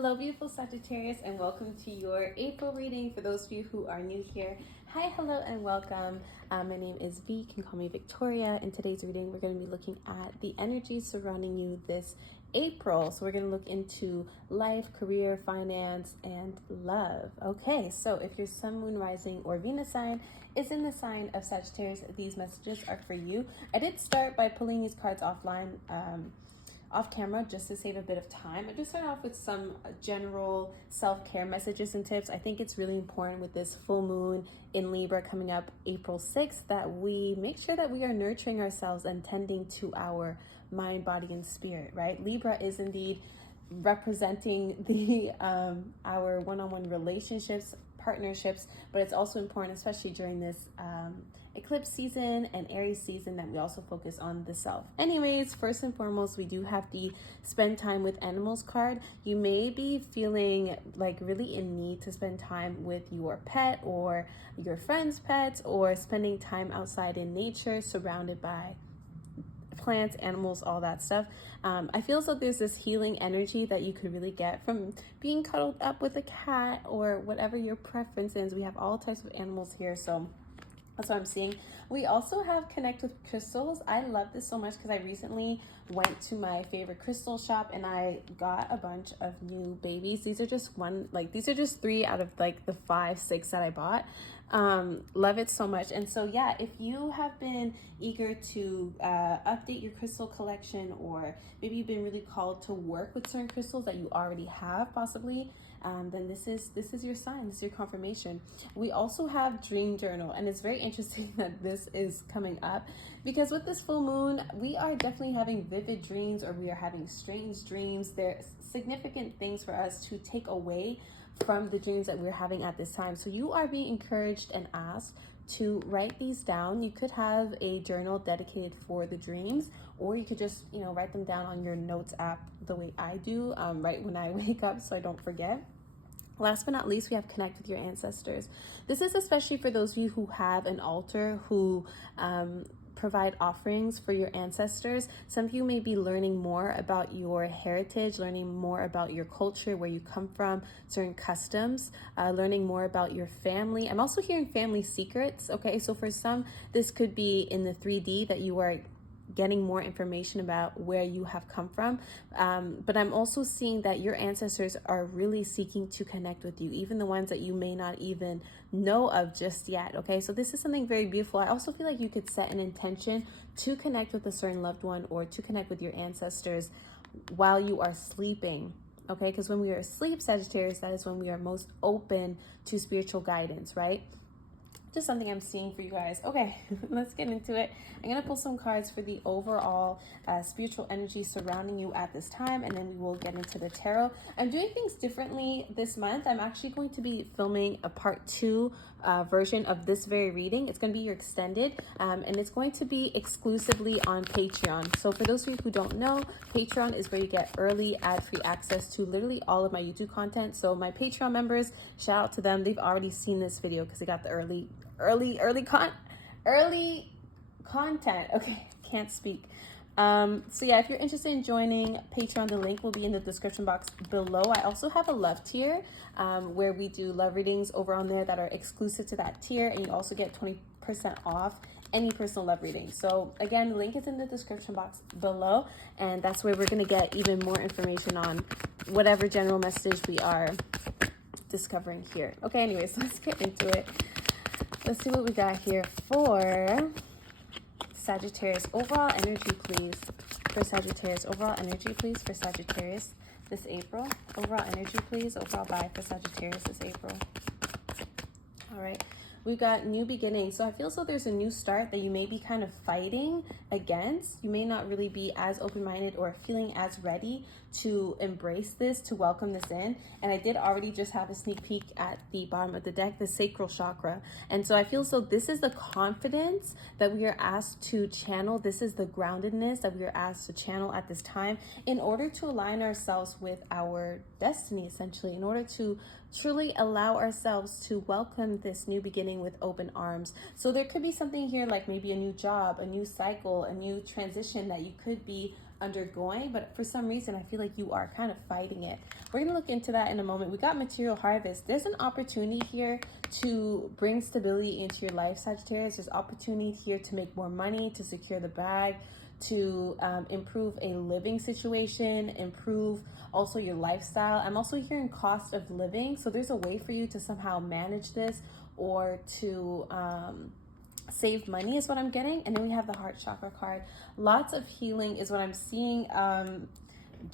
Hello, beautiful Sagittarius, and welcome to your April reading. For those of you who are new here, hi, hello, and welcome. My name is V. You can call me Victoria. In today's reading, we're going to be looking at the energies surrounding you this April. So we're going to look into life, career, finance, and love. Okay, so if your sun, moon, rising, or Venus sign is in the sign of Sagittarius, these messages are for you. I did start by pulling these cards offline, off camera, just to save a bit of time. I just start off with some general self-care messages and tips. I think it's really important with this full moon in Libra coming up April 6th that we make sure that we are nurturing ourselves and tending to our mind, body, and spirit, right? Libra is indeed representing the our one-on-one relationships, partnerships, but it's also important, especially during this eclipse season and Aries season, that we also focus on the self. Anyways, first and foremost, we do have the spend time with animals card. You may be feeling like really in need to spend time with your pet or your friend's pets, or spending time outside in nature surrounded by plants, animals, all that stuff. I feel as though there's this healing energy that you could really get from being cuddled up with a cat or whatever your preference is. We have all types of animals here, so that's what I'm seeing. We also have connect with crystals. I love this so much because I recently went to my favorite crystal shop and I got a bunch of new babies. These are just these are just 3 out of like the 5, 6 that I bought. Love it so much. And so yeah, if you have been eager to update your crystal collection, or maybe you've been really called to work with certain crystals that you already have possibly, then this is your sign, this is your confirmation. We also have dream journal, and it's very interesting that this is coming up because with this full moon we are definitely having vivid dreams, or we are having strange dreams. There's significant things for us to take away from the dreams that we're having at this time. So you are being encouraged and asked to write these down. You could have a journal dedicated for the dreams, or you could just, write them down on your notes app the way I do, right when I wake up so I don't forget. Last but not least, we have connect with your ancestors. This is especially for those of you who have an altar, who provide offerings for your ancestors. Some of you may be learning more about your heritage, learning more about your culture, where you come from, certain customs, learning more about your family. I'm also hearing family secrets. Okay, so for some, this could be in the 3D that you are getting more information about where you have come from. But I'm also seeing that your ancestors are really seeking to connect with you, even the ones that you may not even know of just yet. Okay, so this is something very beautiful. I also feel like you could set an intention to connect with a certain loved one, or to connect with your ancestors while you are sleeping. Okay, because when we are asleep, Sagittarius, that is when we are most open to spiritual guidance, right? Just something I'm seeing for you guys. Okay, let's get into it. I'm going to pull some cards for the overall spiritual energy surrounding you at this time, and then we will get into the tarot. I'm doing things differently this month. I'm actually going to be filming a part 2 version of this very reading. It's going to be your extended, and it's going to be exclusively on Patreon. So for those of you who don't know, Patreon is where you get early ad-free access to literally all of my YouTube content. So my Patreon members, shout out to them. They've already seen this video because they got the early content. Okay, can't speak. So yeah, if you're interested in joining Patreon, the link will be in the description box below. I also have a love tier where we do love readings over on there that are exclusive to that tier, and you also get 20% off any personal love reading. So again, the link is in the description box below, and that's where we're going to get even more information on whatever general message we are discovering here. Okay, anyways, let's get into it. Let's see what we got here for Sagittarius. Overall energy, please, for Sagittarius. Overall energy, please, for Sagittarius this April. Overall energy, please. Overall vibe for Sagittarius this April. All right. We've got new beginnings. So I feel as though there's a new start that you may be kind of fighting against. You may not really be as open-minded or feeling as ready to embrace this, to welcome this in. And I did already just have a sneak peek at the bottom of the deck, the sacral chakra. And so I feel as though this is the confidence that we are asked to channel. This is the groundedness that we are asked to channel at this time in order to align ourselves with our destiny, essentially, in order to truly allow ourselves to welcome this new beginning with open arms. So there could be something here like maybe a new job, a new cycle, a new transition that you could be undergoing, but for some reason I feel like you are kind of fighting it. We're going to look into that in a moment. We got material harvest. There's an opportunity here to bring stability into your life, Sagittarius. There's opportunity here to make more money, to secure the bag, to improve a living situation, improve also your lifestyle. I'm also hearing cost of living. So there's a way for you to somehow manage this or to save money is what I'm getting. And then we have the heart chakra card. Lots of healing is what I'm seeing.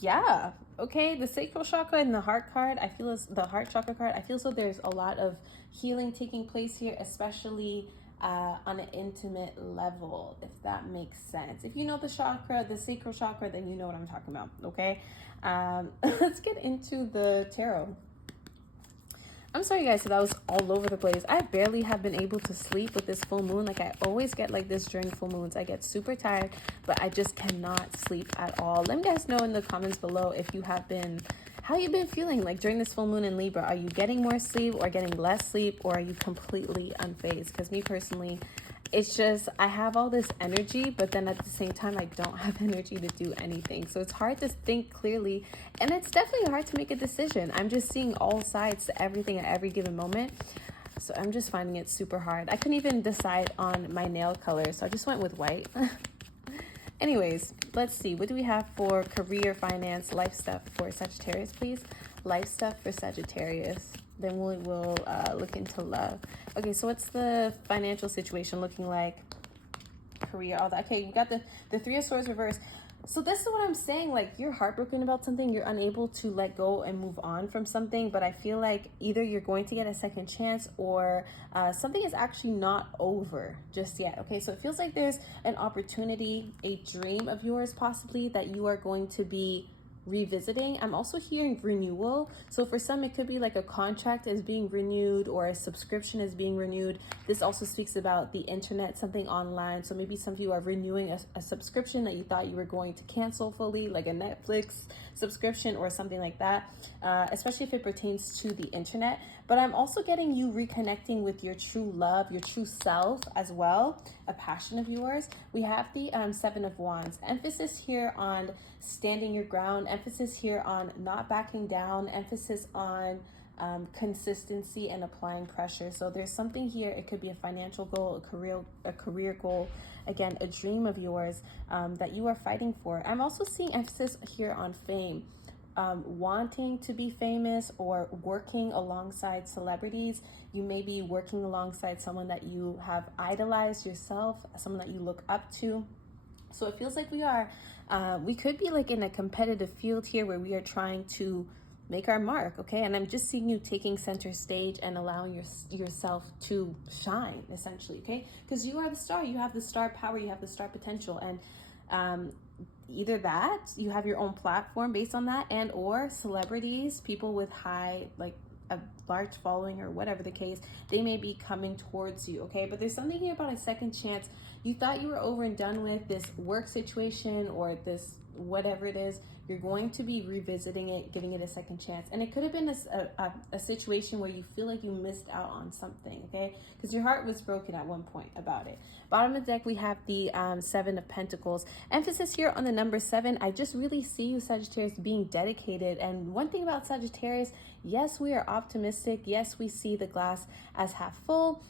Yeah, okay, the sacral chakra and the heart card, I feel as the heart chakra card, I feel so there's a lot of healing taking place here, especially on an intimate level, if that makes sense. If you know the chakra, the sacral chakra, then you know what I'm talking about, okay? Let's get into the tarot. I'm sorry guys, so that was all over the place. I barely have been able to sleep with this full moon. Like I always get like this during full moons. I get super tired, but I just cannot sleep at all. Let me guys know in the comments below if you have been, how you've been feeling like during this full moon in Libra. Are you getting more sleep or getting less sleep, or are you completely unfazed? Because me personally, it's just, I have all this energy, but then at the same time, I don't have energy to do anything. So it's hard to think clearly, and it's definitely hard to make a decision. I'm just seeing all sides to everything at every given moment. So I'm just finding it super hard. I couldn't even decide on my nail color, so I just went with white. Anyways, let's see. What do we have for career, finance, life stuff for Sagittarius, please? Life stuff for Sagittarius. Then we will look into love. Okay, so what's the financial situation looking like? Career, all that. Okay, we got the Three of Swords reversed. So this is what I'm saying. Like, you're heartbroken about something. You're unable to let go and move on from something. But I feel like either you're going to get a second chance or something is actually not over just yet. Okay, so it feels like there's an opportunity, a dream of yours possibly that you are going to be revisiting. I'm also hearing renewal. So for some, it could be like a contract is being renewed or a subscription is being renewed. This also speaks about the internet, something online. So maybe some of you are renewing a subscription that you thought you were going to cancel fully, like a Netflix subscription or something like that, especially if it pertains to the internet. But I'm also getting you reconnecting with your true love, your true self as well, a passion of yours. We have the Seven of Wands. Emphasis here on standing your ground, emphasis here on not backing down, emphasis on consistency and applying pressure. So there's something here. It could be a financial goal, a career goal, again, a dream of yours that you are fighting for. I'm also seeing emphasis here on fame. Wanting to be famous or working alongside celebrities. You may be working alongside someone that you have idolized yourself, someone that you look up to. So it feels like we could be like in a competitive field here where we are trying to make our mark, okay? And I'm just seeing you taking center stage and allowing yourself to shine, essentially, okay? Because you are the star. You have the star power. You have the star potential. And either that, you have your own platform based on that, and or celebrities, people with high, like a large following or whatever the case, they may be coming towards you, okay? But there's something here about a second chance. You thought you were over and done with this work situation or this whatever it is. You're going to be revisiting it, giving it a second chance. And it could have been a situation where you feel like you missed out on something, okay? Because your heart was broken at one point about it. Bottom of the deck, we have the Seven of Pentacles. Emphasis here on the number 7. I just really see you, Sagittarius, being dedicated. And one thing about Sagittarius, yes, we are optimistic. Yes, we see the glass as half full.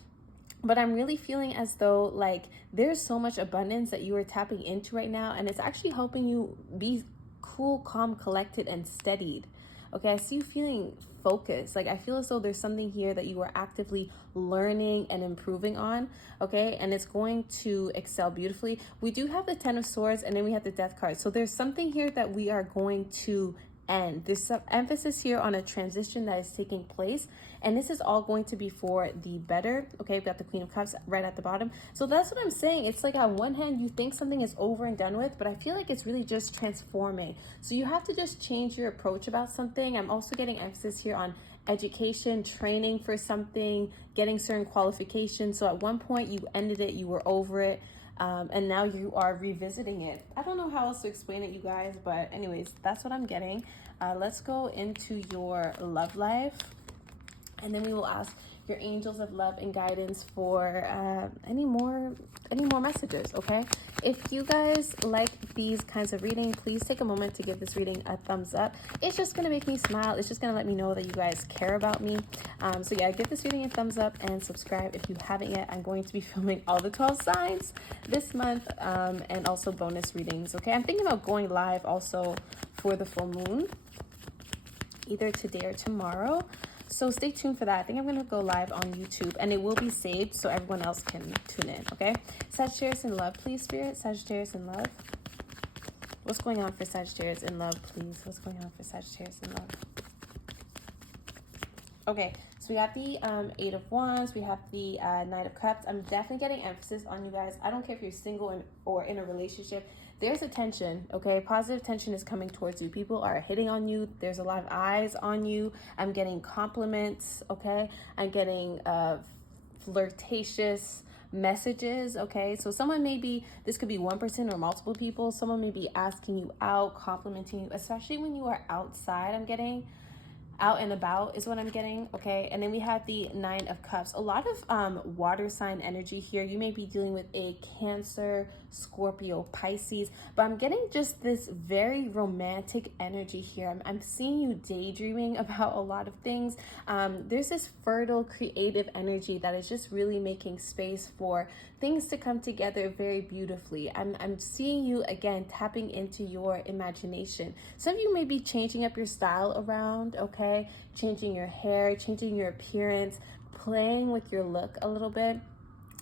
But I'm really feeling as though like there's so much abundance that you are tapping into right now. And it's actually helping you be cool, calm, collected, and steadied. Okay, I see you feeling focused. Like I feel as though there's something here that you are actively learning and improving on. Okay, and it's going to excel beautifully. We do have the Ten of Swords, and then we have the Death card. So there's something here that we are going to end. There's some emphasis here on a transition that is taking place, and this is all going to be for the better. Okay, we've got the Queen of Cups right at the bottom. So that's what I'm saying. It's like on one hand you think something is over and done with, but I feel like it's really just transforming. So you have to just change your approach about something. I'm also getting emphasis here on education, training for something, getting certain qualifications. So at one point you ended it, you were over it, and now you are revisiting it. I don't know how else to explain it, you guys, but anyways, that's what I'm getting. Let's go into your love life, and then we will ask your angels of love and guidance for any more messages, okay? If you guys like these kinds of reading, please take a moment to give this reading a thumbs up. It's just going to make me smile. It's just going to let me know that you guys care about me. So yeah, give this reading a thumbs up and subscribe if you haven't yet. I'm going to be filming all the 12 signs this month, and also bonus readings, okay? I'm thinking about going live also for the full moon, either today or tomorrow. So stay tuned for that. I think I'm going to go live on YouTube, and it will be saved so everyone else can tune in, okay? Sagittarius in love, please, Spirit. Sagittarius in love. What's going on for Sagittarius in love, please? What's going on for Sagittarius in love? Okay, so we have the Eight of Wands. We have the Knight of Cups. I'm definitely getting emphasis on you guys. I don't care if you're single or in a relationship. There's a tension, okay? Positive tension is coming towards you. People are hitting on you. There's a lot of eyes on you. I'm getting compliments, okay? I'm getting flirtatious messages, okay? So someone this could be one person or multiple people. Someone may be asking you out, complimenting you, especially when you are outside. I'm getting out and about is what I'm getting, okay? And then we have the Nine of Cups. A lot of water sign energy here. You may be dealing with a Cancer, Scorpio, Pisces, but I'm getting just this very romantic energy here. I'm seeing you daydreaming about a lot of things. There's this fertile, creative energy that is just really making space for things to come together very beautifully. I'm seeing you, again, tapping into your imagination. Some of you may be changing up your style around, okay? Changing your hair, changing your appearance, playing with your look a little bit.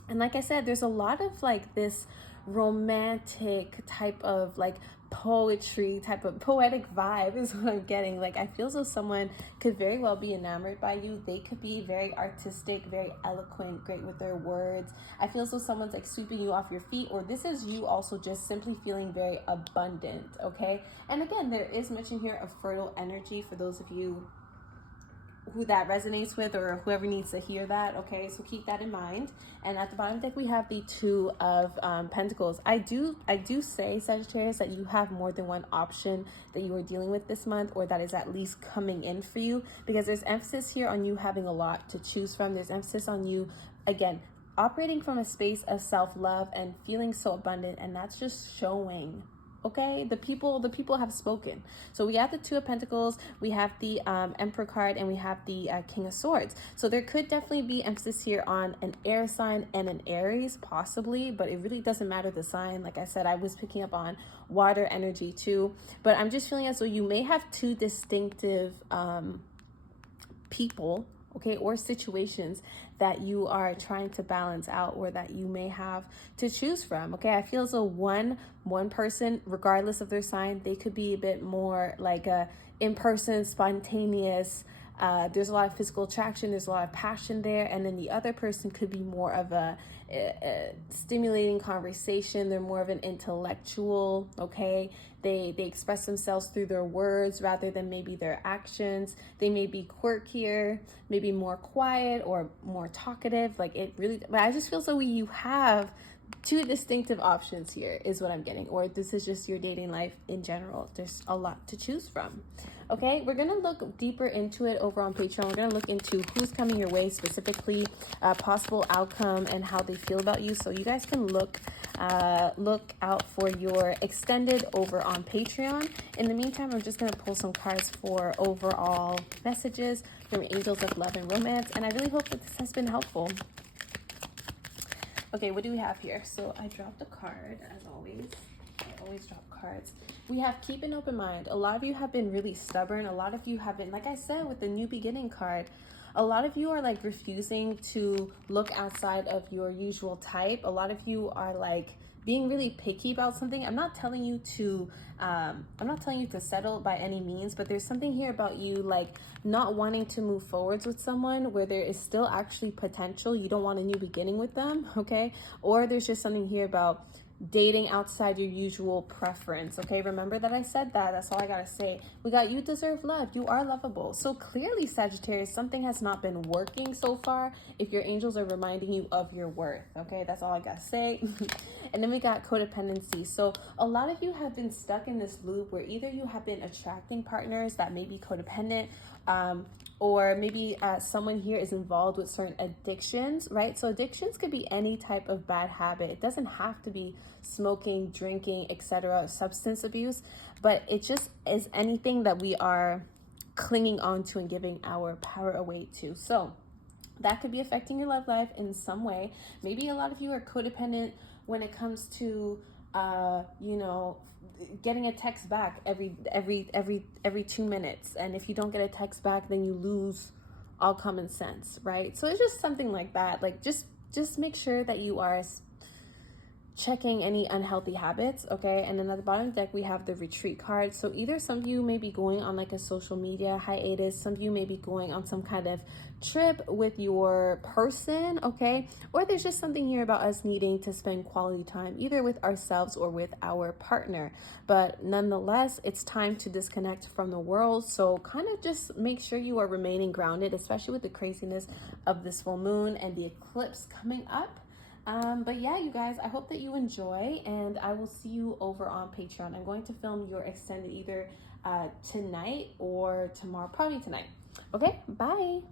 And like I said, there's a lot of like this romantic type of like poetry, type of poetic vibe is what I'm getting. Like I feel as though someone could very well be enamored by you. They could be very artistic, very eloquent, great with their words. I feel as though someone's like sweeping you off your feet, or this is you also just simply feeling very abundant, okay? And again, there is mention here of fertile energy for those of you who that resonates with, or whoever needs to hear that, okay? So keep that in mind. And at the bottom deck we have the Two of Pentacles. I do say, Sagittarius, that you have more than one option that you are dealing with this month, or that is at least coming in for you, because there's emphasis here on you having a lot to choose from. There's emphasis on you, again, operating from a space of self-love and feeling so abundant, and that's just showing. Okay, the people have spoken. So we have the Two of Pentacles, we have the Emperor card, and we have the King of Swords. So there could definitely be emphasis here on an air sign and an Aries, possibly, but it really doesn't matter the sign. Like I said, I was picking up on water energy too, but I'm just feeling as though you may have two distinctive people, okay, or situations that you are trying to balance out, or that you may have to choose from, okay? I feel as though one person, regardless of their sign, they could be a bit more like a in-person, spontaneous, there's a lot of physical attraction, there's a lot of passion there, and then the other person could be more of a stimulating conversation. They're more of an intellectual, okay? They express themselves through their words rather than maybe their actions. They may be quirkier, maybe more quiet or more talkative. Like it really, but I just feel so you have two distinctive options here is what I'm getting, or this is just your dating life in general. There's a lot to choose from. Okay, we're gonna look deeper into it over on Patreon. We're gonna look into who's coming your way specifically, possible outcome, and how they feel about you. So you guys can look out for your extended over on Patreon. In the meantime, I'm just gonna pull some cards for overall messages from angels of love and romance, and I really hope that this has been helpful. Okay, what do we have here? So I dropped a card, as always. I always drop cards. We have keep an open mind. A lot of you have been really stubborn. A lot of you have been, like I said, with the new beginning card, a lot of you are like refusing to look outside of your usual type. A lot of you are like being really picky about something. I'm not telling you to settle by any means, but there's something here about you like not wanting to move forwards with someone where there is still actually potential. You don't want a new beginning with them, okay? Or there's just something here about dating outside your usual preference, okay? Remember that I said that. That's all I gotta say. We got you deserve love. You are lovable. So clearly, Sagittarius, something has not been working so far if your angels are reminding you of your worth, okay? That's all I gotta say. And then we got codependency. So a lot of you have been stuck in this loop where either you have been attracting partners that may be codependent, or maybe someone here is involved with certain addictions, right? So addictions could be any type of bad habit. It doesn't have to be smoking, drinking, etc., substance abuse, but it just is anything that we are clinging on to and giving our power away to. So that could be affecting your love life in some way. Maybe a lot of you are codependent when it comes to getting a text back every 2 minutes, and if you don't get a text back, then you lose all common sense, right? So it's just something like that. Like just make sure that you are checking any unhealthy habits, okay? And then at the bottom of the deck, we have the retreat card. So either some of you may be going on like a social media hiatus, some of you may be going on some kind of trip with your person, okay? Or there's just something here about us needing to spend quality time, either with ourselves or with our partner. But nonetheless, it's time to disconnect from the world. So kind of just make sure you are remaining grounded, especially with the craziness of this full moon and the eclipse coming up. But yeah, you guys, I hope that you enjoy, and I will see you over on Patreon. I'm going to film your extended either tonight or tomorrow, probably tonight. Okay, bye.